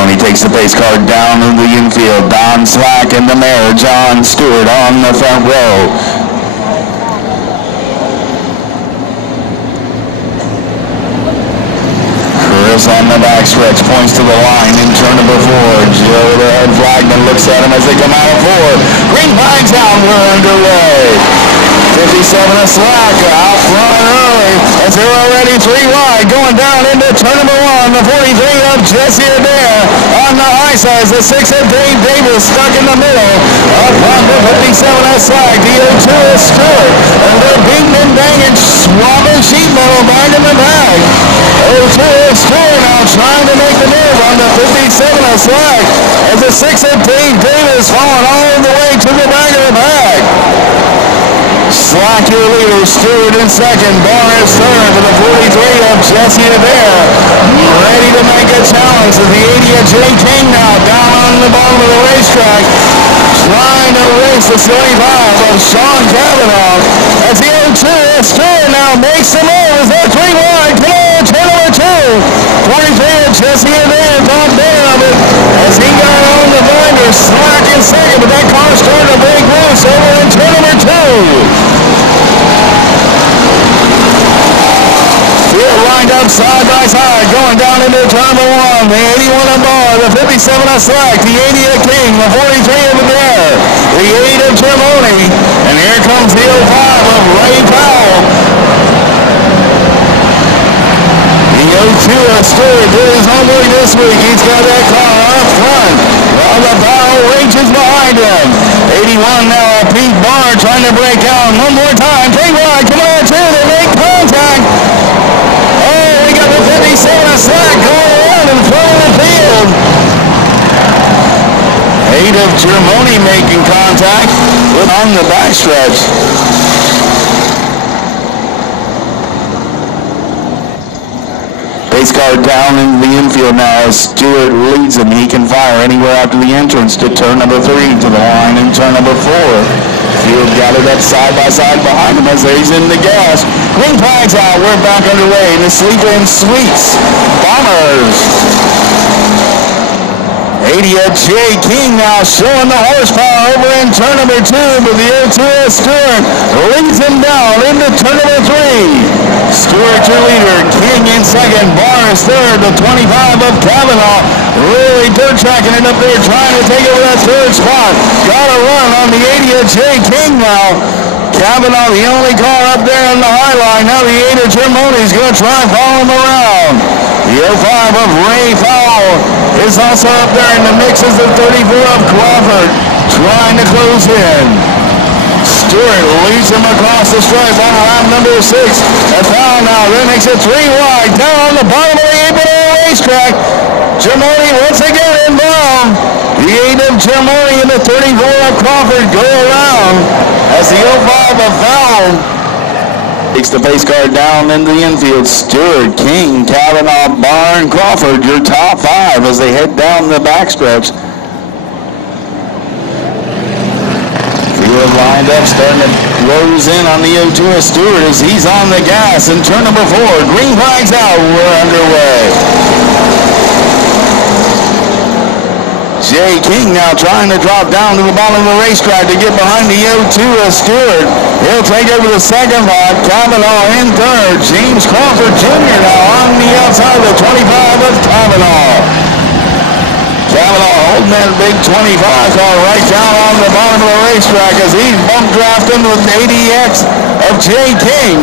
Tony takes the pace car down in the infield. Don Slack and the mare, John Stewart, on the front row. Chris on the backstretch points to the line in turn number 4. Joe the head flagman looks at him as they come out of 4. Green flags out, we're underway. 57 a Slack out front early as they're already 3 wide going down into turn number 1. The 43 of Jesse Adair on the high side. The 6 of Dave Davis stuck in the middle. Up front the 57 a Slack. The 02 is Stewart. And they're beating and banging, swabbing sheet metal back in the bag. 02 is Stewart now trying to make the move on the 57 a Slack as the 6 of Dave Davis falling all the way to the back of the bag. Slack your leader, Stewart in second, Barr is third to the 43 of Jesse Adair. Ready to make a challenge to the 80 of Jay King now down on the bottom of the racetrack. Trying to race the 75 of Sean Cavanaugh as the 02 of Stewart now makes the move as they're 3 wide. Come on, turn number 2. 43 of Jesse Adair top down of it as he got on the binder. Slack in second, but that car started to break loose over in turn number 2. Field lined up side by side, going down into turn number 1. The 81 of Barr, the 57 of Slack, the 80 of King, the 43 of Adair, the 8 of Germoni, and here comes the 05 of Ray Powell. The 02 of Stewart did his homework this week. He's got that car up front while the barrel rages behind him. 81 now of Pete Barr trying to break out one more time. 3 wide, come on, 2, they make contact. Oh, we got the 57 of Slack going around in front of the field. 8 of Germoni making contact on the backstretch. Pace car down in the infield now as Stewart leads him. He can fire anywhere after the entrance to turn number 3 to the line in turn number 4. Field gathered up side by side behind him as he's in the gas. Green flags out. We're back underway in the Sleeper and Sweets Bombers. 80 of Jay King now showing the horsepower over in turn number 2, but the 02 of Stewart leads him down into turn number 3. Stewart your leader, King in second, Barr is third, the 25 of Cavanaugh really dirt tracking it up there, trying to take over that 3rd spot. Got a run on the 80 of Jay King now. Cavanaugh, the only car up there on the high line. Now the 8 of Germoni is going to try and follow him around. The 05 of Ray Powell is also up there in the mixes. The 34 of Crawford trying to close in. Stewart leads him across the stripe on lap number 6. And Powell now then makes it 3 wide down on the bottom of the apron of the racetrack. Germoni once again involved. The 8 of Germoni and the 34 of Crawford go around as the 05 of Powell takes the pace car down in the infield. Stewart, King, Cavanaugh, Barr, and Crawford, your top 5 as they head down the backstretch. Field lined up, starting to close in on the 02 of Stewart as he's on the gas in turn number 4. Green flags out, we're underway. Jay King now trying to drop down to the bottom of the racetrack to get behind the 02 of Stewart. He'll take over the 2nd spot. Cavanaugh in 3rd. James Crawford Jr. now on the outside of the 25 of Cavanaugh. Cavanaugh holding that big 25 car right down on the bottom of the racetrack as he's bump drafting with 80X of Jay King.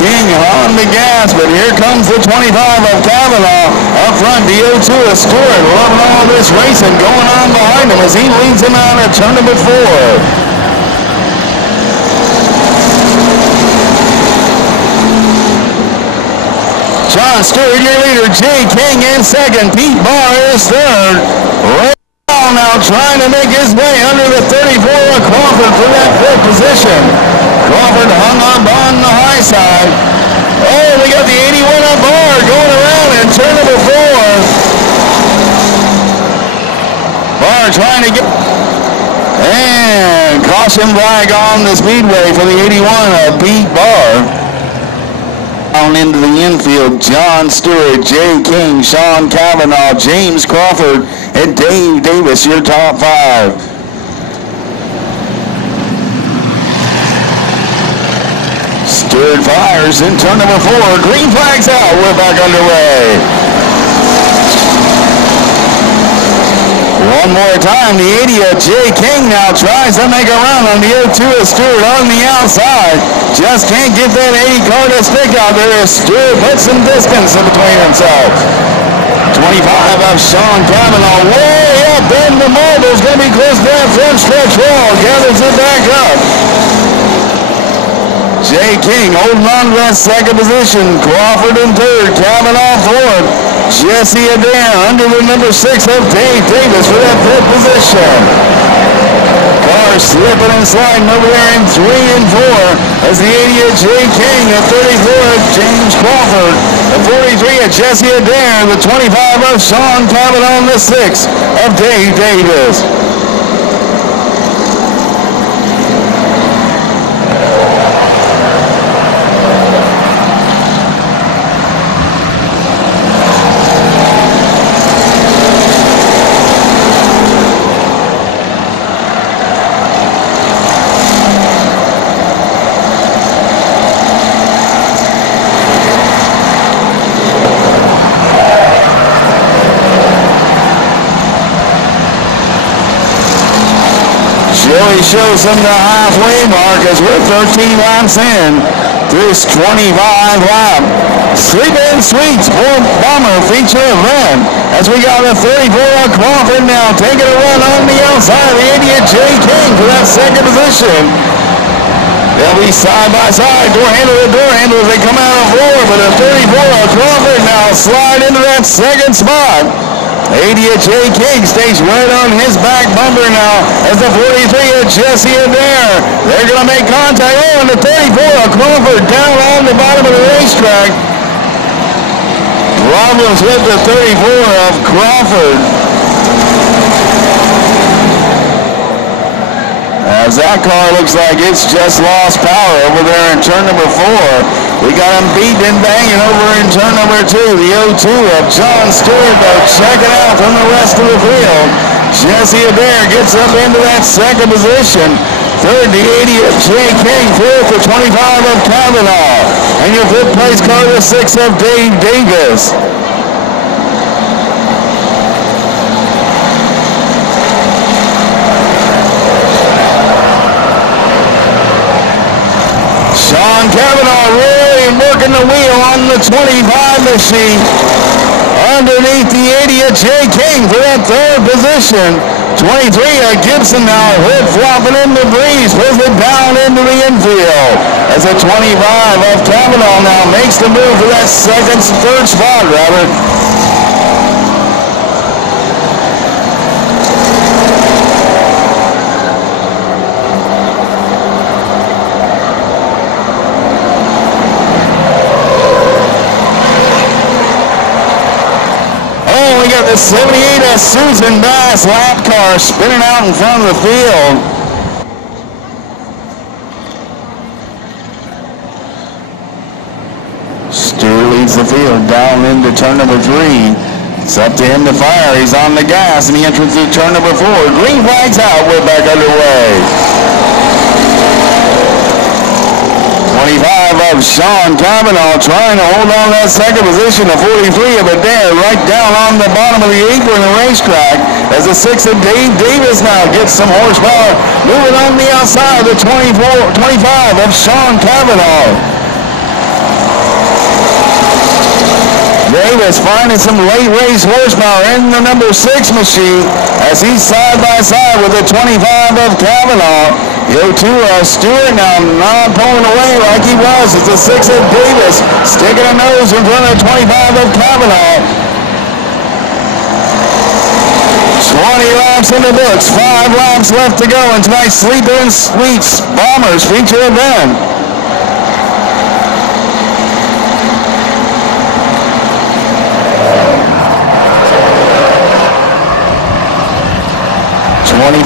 King on the gas, but here comes the 25 of Cavanaugh. Up front, the 02 of Stewart. Loving all this racing going on behind him as he leads him out at turn number 4. John Stewart, your leader. Jay King in second. Pete Barr is third. Ray Powell now trying to make his way under the 34 of Crawford for that 5th position. Crawford hung up on the high side. Oh, we got the 81 of Barr going around in turn number 4. Barr trying to get... And caution flag on the speedway for the 81 of Pete Barr. On into the infield, John Stewart, Jay King, Sean Cavanaugh, James Crawford, and Dave Davis, your top 5. Stewart fires in turn number 4. Green flag's out. We're back underway. One more time, the 80 of Jay King now tries to make a run on the 02 of Stewart on the outside. Just can't get that 80 car to stick out there as Stewart puts some distance in between himself. 25 of Sean Cavanaugh way up in the marbles. Going to be close to that front stretch wall. Gathers it back up. Jay King holding on to that second position. Crawford in third. Cavanaugh fourth. Jesse Adair under the number 6 of Dave Davis for that fifth position. Car slipping and sliding over there in 3 and 4 as the 80 of Jay King, the 34 of James Crawford, the 43 of Jesse Adair, the 25 of Sean Cavanaugh, and the 6 of Dave Davis. Joey shows them the halfway mark as we're 13 laps in this 25 lap Sleep-In Suites Bomber feature event as we got a 34 of Crawford now taking a run on the outside of the 80 of Jay King for that second position. They'll be side by side, door handle to door handle as they come out of floor, but a 34 of Crawford now slide into that second spot. 80 of Jay King stays right on his back bumper now as the 43 of Jesse Adair. They're going to make contact. Oh, and the 34 of Crawford down on the bottom of the racetrack. Problems with the 34 of Crawford. As that car looks like it's just lost power over there in turn number 4. We got him beating and banging over in turn number 2. The 02 of John Stewart, though, checking out from the rest of the field. Jesse Adair gets up into that second position. Third, the 80 of Jay King. Fourth, the 25 of Cavanaugh. And your fifth place car, the 6 of Dave Davis. Sean Cavanaugh really working the wheel on the 25 machine. Underneath the 80 of Jay King for that third position. 23 of Gibson now hood flopping in the breeze, pulls it down into the infield. As a 25 of Cavanaugh now makes the move for that third spot, rather. The 78 of Susan Bass lap car spinning out in front of the field. Stewart leads the field down into turn number 3. It's up to him to fire. He's on the gas in the entrance to turn number 4. Green flag's out. We're back underway. 25 of Sean Cavanaugh trying to hold on that second position. The 43 of Adair right down on the bottom of the apron of the racetrack as the 6 of Dave Davis now gets some horsepower. Moving on the outside, the 25 of Sean Cavanaugh. Davis finding some late race horsepower in the number 6 machine as he's side by side with the 25 of Cavanaugh. The 02 Stewart now not pulling away like he was. It's the 6 of Davis sticking a nose in front of the 25 of Cavanaugh. 20 laps in the books, 5 laps left to go in tonight's Sleep-In Suites Bombers feature event. 25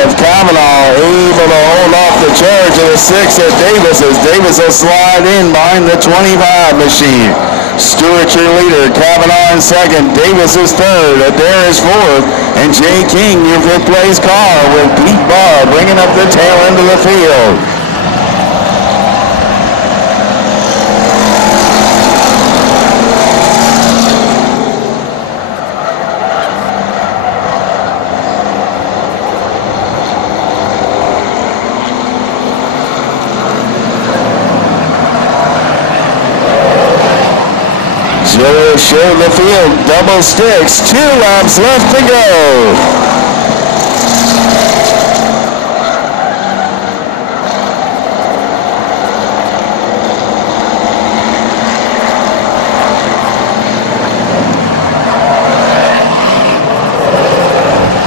of Kavanaugh able to hold off the charge of the 6 at Davis as Davis will slide in behind the 25 machine. Stewart your leader, Kavanaugh in second, Davis is third, Adair is fourth, and Jay King your fifth place car with Pete Barr bringing up the tail end of the field. Joe showed the field, double sticks, 2 laps left to go.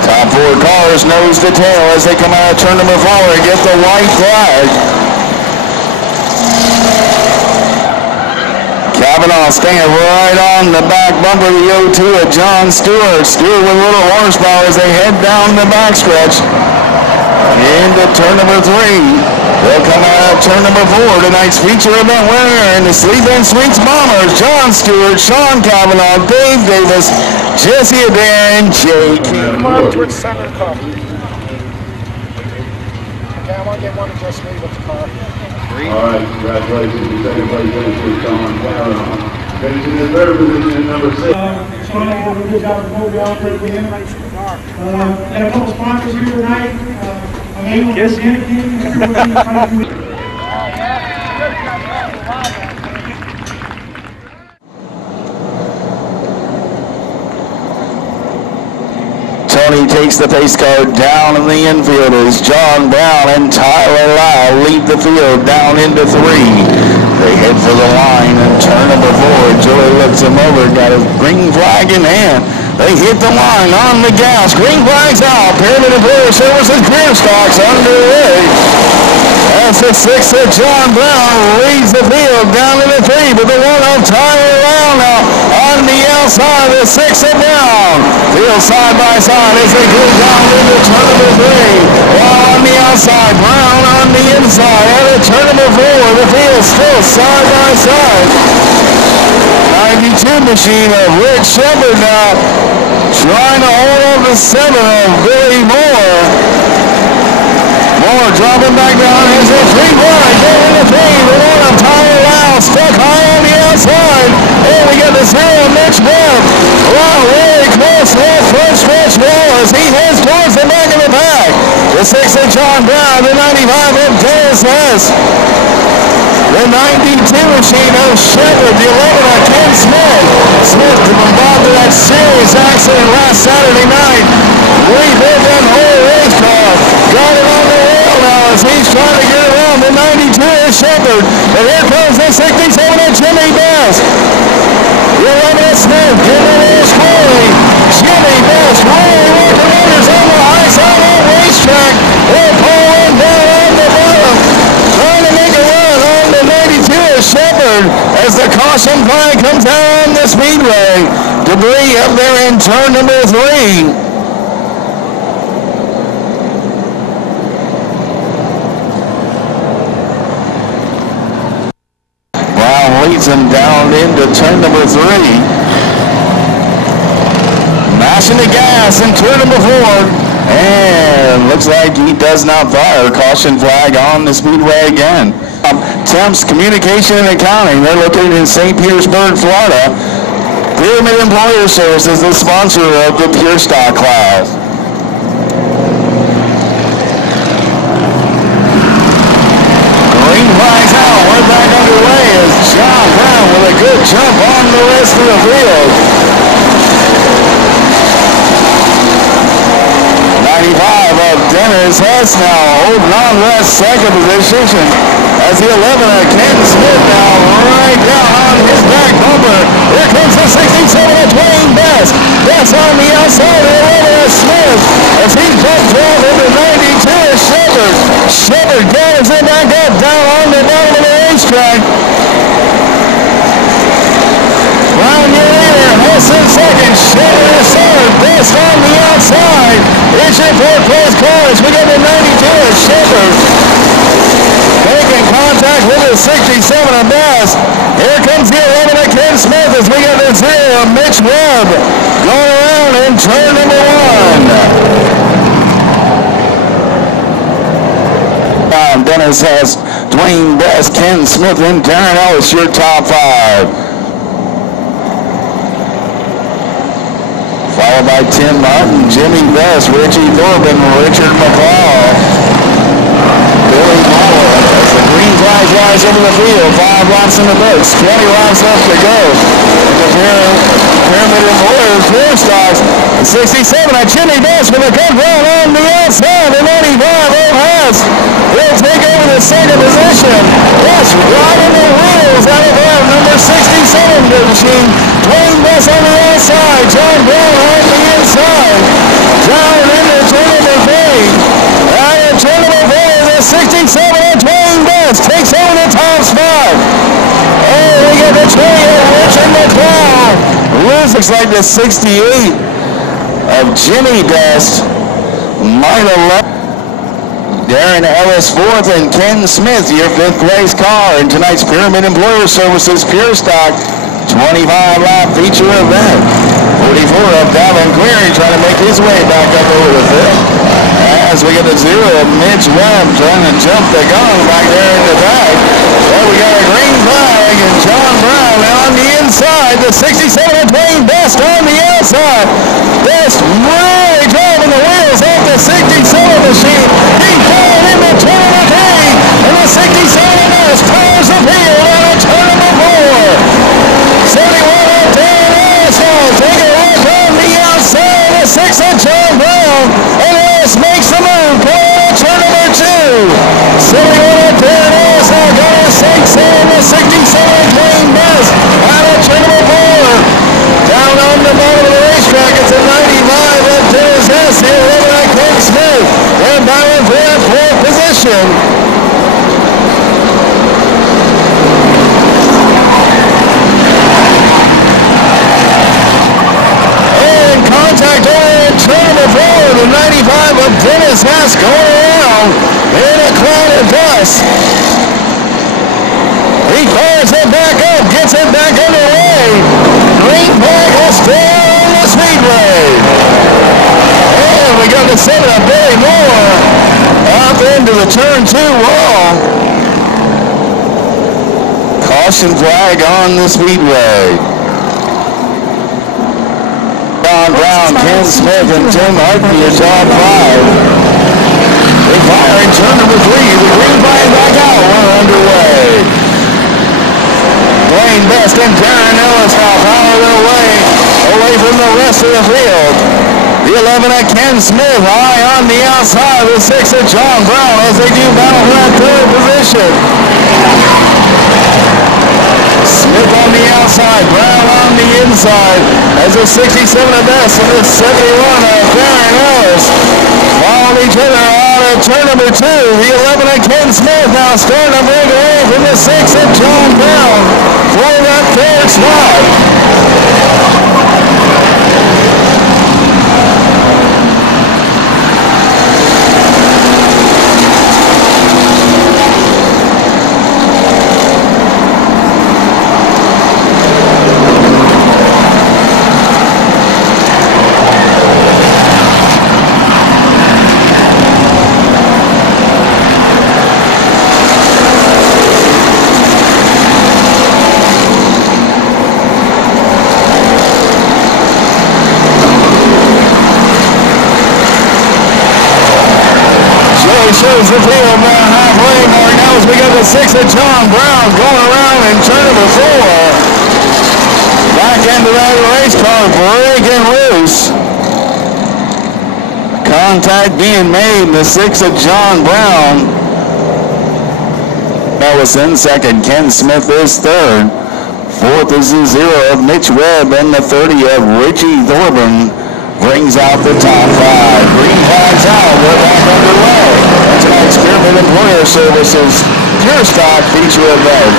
Top 4 cars nose to tail as they come out of turn number 4 and get the white flag. Kavanaugh staying right on the back bumper of the O2 at John Stewart. Stewart with a little horsepower as they head down the backstretch into turn number 3. They'll come out of turn number 4. Tonight's feature event winner in the Sleep In Suites Bombers, John Stewart, Sean Kavanaugh, Dave Davis, Jesse Adair, and Jay King. Come on towards the center of the car. Okay, I want to get one of just me with the car. All right, congratulations. The second place finisher, Sean Kavanaugh. Finishing in third position, number 6. Sean did a good job of moving out for the end. And a couple sponsors here tonight. I'm able to get it. Tony takes the pace car down in the infield as John Brown and Tyler Lau lead the field down into 3. They head for the line and turn number 4. Joey looks him over, got a green flag in hand. They hit the line on the gas. Green flag's out. Pyramid Employer Services Career Stocks underway. As the 6 of John Brown leads the field down into 3, but the 1 of Tyler Lau now on the outside, the 6 of Brown. Field side by side as they go down into turn number 3. While on the outside, Brown on the inside. At turn number 4, the field still side by side. 92 machine of Rick Shepard now trying to hold on the 7 of Billy Moore. Moore dropping back down as a 3 wide, going into 3. The 1 of Tyler Lau stuck high on the outside. And we got the 0 of Mitch Webb. Wow, really close left front stretch wall as he heads towards the back of the pack. The 6 of John Brown, the 95 of Dennis Hess. The 92 machine of Shepard, the 11 of Ken Smith. Smith involved in that serious accident last Saturday night. Rebuilt that whole race car. Got it on the rail now as he's trying to get around the 92 of Shepard. And here comes the 67 of Jimmy Best. The 11 of Smith, getting a little squirrely. Jimmy Best really working runners on the high side of the racetrack. They're pulling down on the bottom. Trying to make a run on the 92 of Shepard as the caution flag comes down the speedway. Debris up there in turn number 3. Brown leads him down into turn number 3. Mashing the gas in turn number 4. And looks like he does not fire. Caution flag on the speedway again. Temps Communication and Accounting. They're located in St. Petersburg, Florida. Pyramid Employer Services is the sponsor of the Pure Stock class. Green flags out. We're back underway as John Brown with a good jump on the rest of the field. 95 of Dennis Hess now holding on to that second position as the 11 of Ken Smith now right down on his back bumper. Here comes the 67 of Dwayne Best. That's on the outside of the 11 of Smith as he bumped 12 into 92 of Shepard. Shepard gathers it back up down on the bottom of the racetrack. Brown your leader, Hess in second, Shepard is third, Best on the outside. Picture for close cars. We got the 92 of Shepard. Making contact with the 67 of Bass. Here comes the 11 of Ken Smith as we got the 0 of Mitch Webb going around in turn number 1. Dennis has Dwayne Best, Ken Smith, and Darren Ellis, your top 5. Followed by Tim Martin, Jimmy Best, Richie Thorben, Richard McCall, Billy Muller. As the green flags rise over the field, 5 laps in the books, 20 laps left to go. The Pyramid Employers Pure Stocks, 67 at Jimmy Best with a good run on the outside. The 95 Old House will take over the second position. Yes, right on the wheels out of there, number 67 machine. Dwayne Best on the outside, John Brown on the inside. Down into turn number 3. Out of turn number 4, the 67 at Dwayne Best takes over the top spot. Oh, we get the 20 of Richard McCall. Looks like the 68 of Jimmy Best might have left. Darren Ellis 4th and Ken Smith, your 5th place car in tonight's Pyramid Employer Services Pure Stock 25-lap feature event. 44 of Davin Query trying to make his way back up over the field. As we get the 0 of Mitch Webb trying to jump the gun back there in the back. Well, we got a green flag and John Brown on the inside. The 67 of Dwayne Best on the outside. Best really driving the wheels off the 67 machine. He fell into turn number 3. And the 67 Best powers the field out of turn number 4. 71 of Dan Asshole. Take a look on the outside. The 6 of John Brown. And Ellis makes the move. Going to turn number 2. 71 of Dan Asshole. Got a 6 in the 67 of Dwayne Best. Out of turn number 4. Down on the bottom of the racetrack. It's a 95 of Dennis S. The 11 of Ken Smith. And battling for that 4th position. Contact over in turn number 4, the 95 of Dennis Hess going around in a crowded bus. He fires it back up, gets it back underway. Green flag is still on the Speedway. And we got the 7 of Billy Moore up into the turn 2 wall. Caution flag on the Speedway. John Brown, Ken Smith, and Tim Hartney, your top 5. They fire in turn number 3. The green flag back out. We're underway. Dwayne Best and Darren Ellis now power their way away from the rest of the field. The 11 of Ken Smith high on the outside. The 6 of John Brown as they do battle for that 3rd position. Smith on the outside, Brown on the inside as the 67 of Best and the 71 of Darren Ellis follow each other out of turn number 2. The 11 of Ken Smith now starting to break away from the 6 of John Brown for that 3rd spot. Shows the field about halfway mark now as we got the 6 of John Brown going around in turn number 4. Back into that race car, breaking loose. Contact being made, the 6 of John Brown. Ellis in 2nd, Ken Smith is 3rd. 4th is the 0 of Mitch Webb and the 30 of Richie Thorben brings out the top 5. Green flags out, we're back underway. Tonight's Pyramid Employer Services Pure Stock feature event.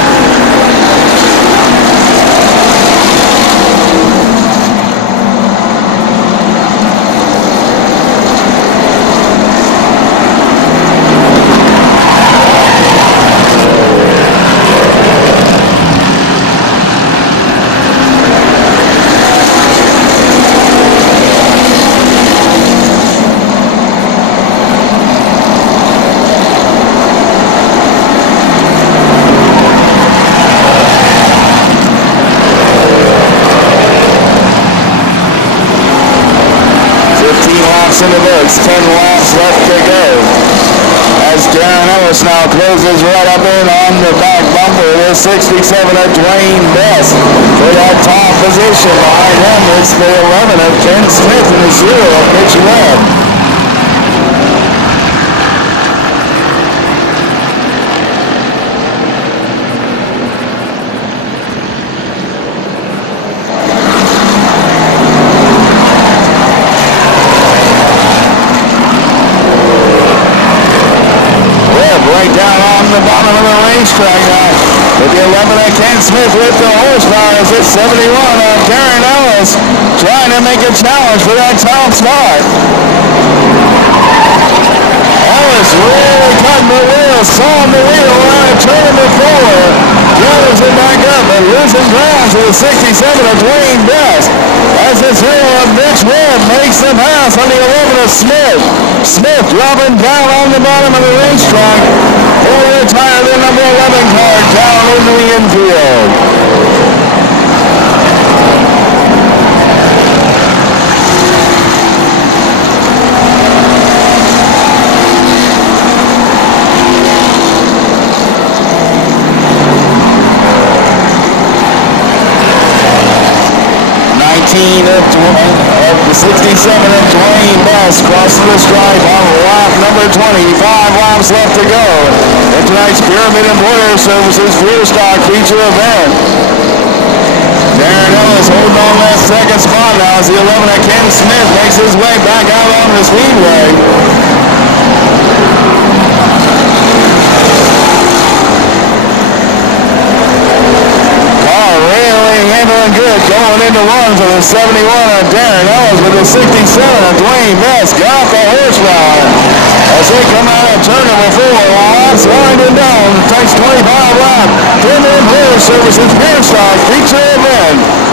laps in the books, 10 laps left to go. As Darren Ellis now closes right up in on the back bumper, the 67 of Dwayne Best for that top position. Behind him, it's the 11 of Ken Smith and the 0 of Mitch Webb. Right down on the bottom of the racetrack now. With the 11 of Ken Smith with the horsepower is at 71 of Darren Ellis trying to make a challenge for that top spot. Ellis really cutting the wheel, sawing the wheel around a turn before. Gathers it back up and losing ground to the 67 of Dwayne Best. As the 0 of Mitch Webb makes the pass on the 11 of Smith. Smith dropping down on the bottom of the racetrack. He'll retire the number 11 car down in the infield. Of the 67 of Dwayne Best crossing the stripe on lap number 20. 5 laps left to go in tonight's Pyramid Employer Services Fuel Stock Feature event. Darren Ellis holding on that second spot now as the 11 of Ken Smith makes his way back out on the speedway. Handling good going into one for the 71 of Darren Ellis with the 67 of Dwayne Best. Got the horsepower as they come out of turn number 4. Lots winding down. It takes 25 laps. Pyramid Employer Services Fuel Stock Feature event.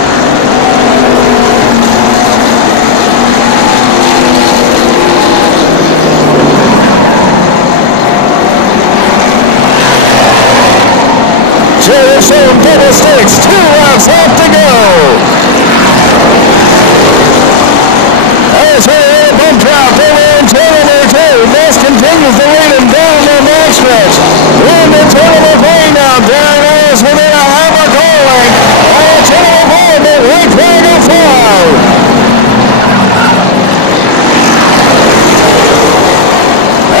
Showing double sticks, 2 laps left to go. As her bump drop over in turn number 2. Best continues to lead him down the backstretch. Into turn number 3 now. Darren Ellis within a half a car length. Turn number 4, but right flag of 5.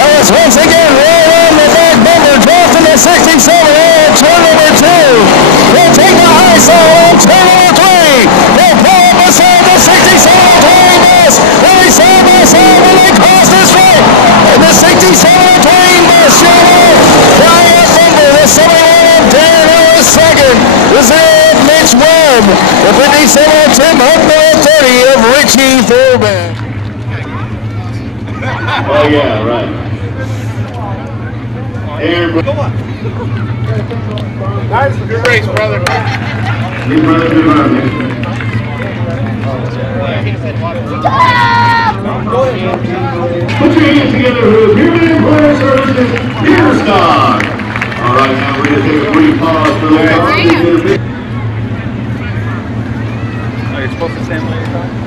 Ellis once again right on the back bumper, dropped in the 67. Turn number 2. They'll take the high side on turn number 3. They'll pull up beside the 67 Dwayne Best. They'll be side by side when they cross the stripe. And the 67 Dwayne Best showed up. Flying up under the 71 of Darren Ellis second. The 0 of Mitch Webb. The 57 of Tim Hucknall, 30 of Richie Throwback. Oh yeah, right. Aaron, Go on. Nice, good race, brother. good brother. Put your hands together for Pyramid Employer Services Fuel Stock. All right, now we're going to take a brief pause for the Are you supposed to stand by your car?